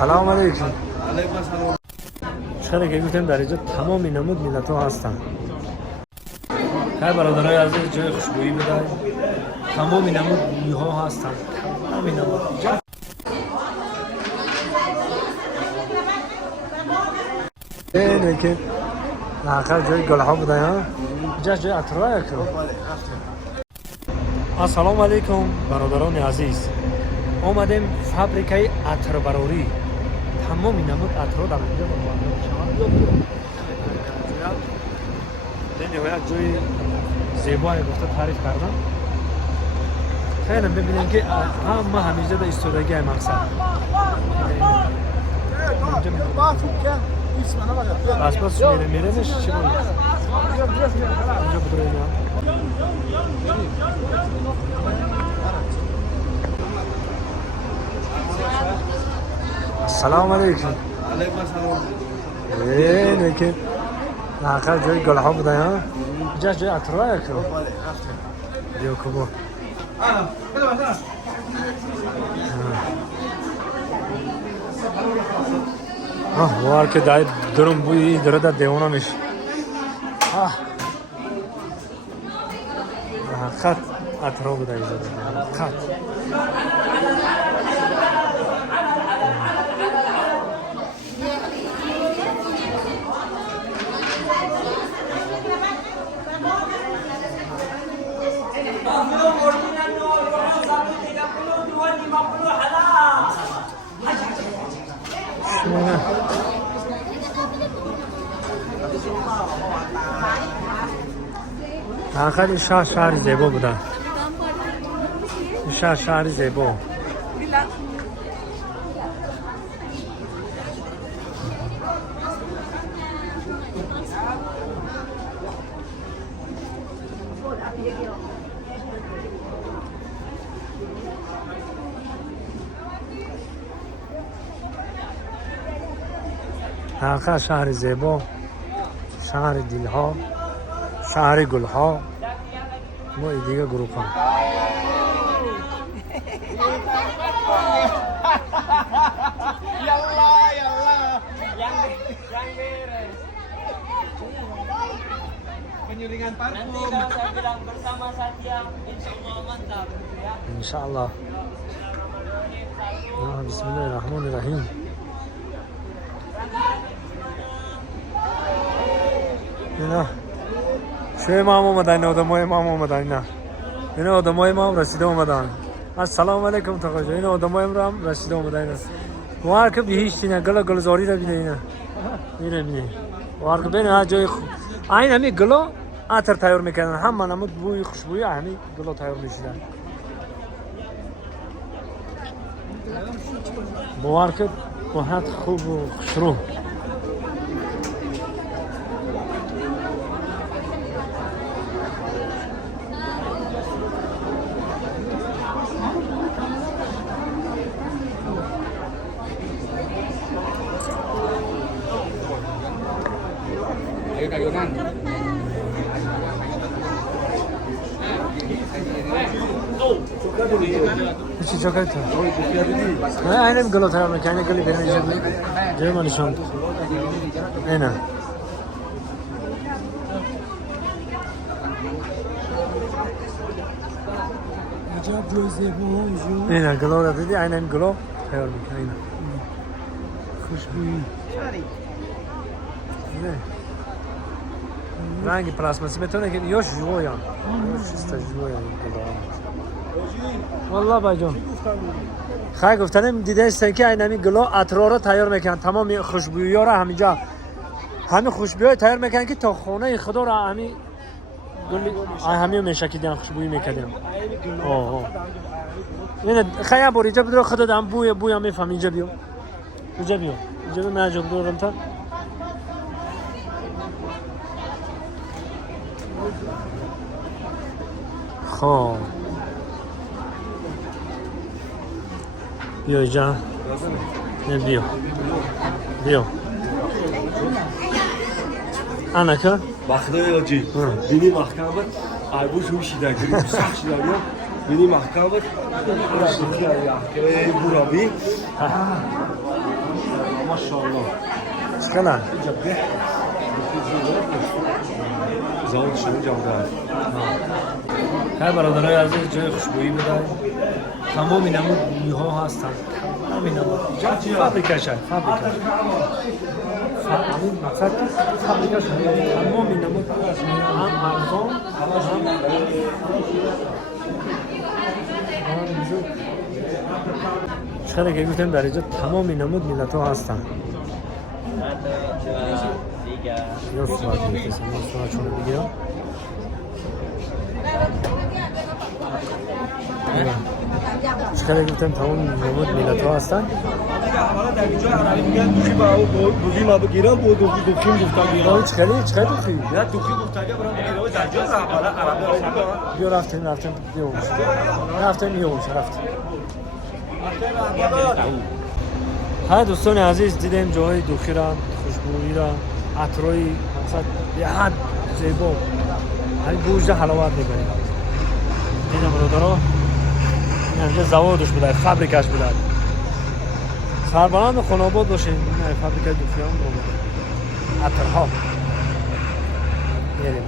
سلام علیکم. چرا که گفتم در اینجا تمام نمود ملت ها هستن. های برادرای عزیز جای خوشبویی بدهید. تمام نمود گویی ها هستن. تمام نمود. اینه که ناخر جای گل ها بدهید ها. جای عطرها کرد. السلام علیکم برادران عزیز. آمدیم فابریکه عطر براری. تمام نمود عطرها در اینجا در نهایت جای زیبایی گفته تعریف کردم. خیلی ببینیم که ما همیشه در ایستادگی مقصد. بس میره نش چی بود؟ اینجا بدره اینا. السلام علیکم. علیکم السلام. اینه که ناخر جای گل ها بوده ها. جای عطرها کرد. بیا کبو. وار که دای درم بوی درد دیوانه میشه. خط عطرها بوده اینجا. خط. آخر شهر زیبا بوده. شهر زیبا. آخر شهر زیبا، شهر دلها، شهر گلها، ما دیگه گروه هم. Penyulingan parfum. Nanti kalau saya bilang bersama saja, insya Allah mantap ya. Insyaallah. Bismillahirrahmanirrahim. اینا شوی امام اومدن آدمای امام اومدن اینا آدمای امام رسیده اومدن. السلام علیکم تقاجا. اینا آدمای امام رسیده اومدن. وار که بهیشتی نه گلزاری را بینه اینا میره وار که بین ها جای این همی گلا عطر تیار میکنن. همه نمود بوی خوشبوی همی گلا تیار میشیدن. وار که بهت خوب و خوشرو. چی چکار تو؟ نه اینم گلو تر میکنه گلی برمیشه جای مالشون. اینا. اینا گلو را دیدی اینم گلو تیار میکنه اینا. خوشبویی. نه. رنگ پلاسماسی میتونه که یوش جویان. یوش است جویان گلو. والله باجون خیلی گفتنم دیده است که اینمی گلا عطرها را تیار میکنن. تمام خوشبویی ها را همینجا همین خوشبویی تیار میکنن که تا خانه خدا را همین گلی همین میشکیدن خوشبویی میکردن. این خیلی بار اینجا بدر خدا دام بوی هم میفهم. اینجا بیو اینجا من جوب دارم تا خب بیا جا نه بیا انا که Bakıda acı. Beni mahkemet aybu şu şeyden gibi saçlar ya. Beni mahkemet ya. Burabi. ماشاءالله چقدر؟ اینجا به زود شما اینجا بوده است های برادرای عزیز جای خوشبویی بدهید تمام نمود گوی‌ها هستند تمام نمود فابریکه شد فابریکه مقصد فابریکه شد تمام نمود هم ارزان چقدر که گفتم در اینجا تمام نمود ملت ها هستند یا سوال میرسیم یا سوال چون بگیرم چقدر گفتم تمام نمود ملت ها هستن در اینجا عربی میگن دوخی با دوخی ما بگیرم با دوخی گفتن گیرم چقدر دوخی؟ نه دوخی گفتن برام بگیرم در اینجا عربی بیا رفتیم ها دوستان عزیز دیدیم جای دوخی را خوشبویی را عطرای مقصد به حد زیبا همین گوشت حلاوت میکنیم این برادرها اینجا زوادش بوده فابریکش بوده سربلند خاناباد باشین این فابریکه دوخی هم عطرها میریم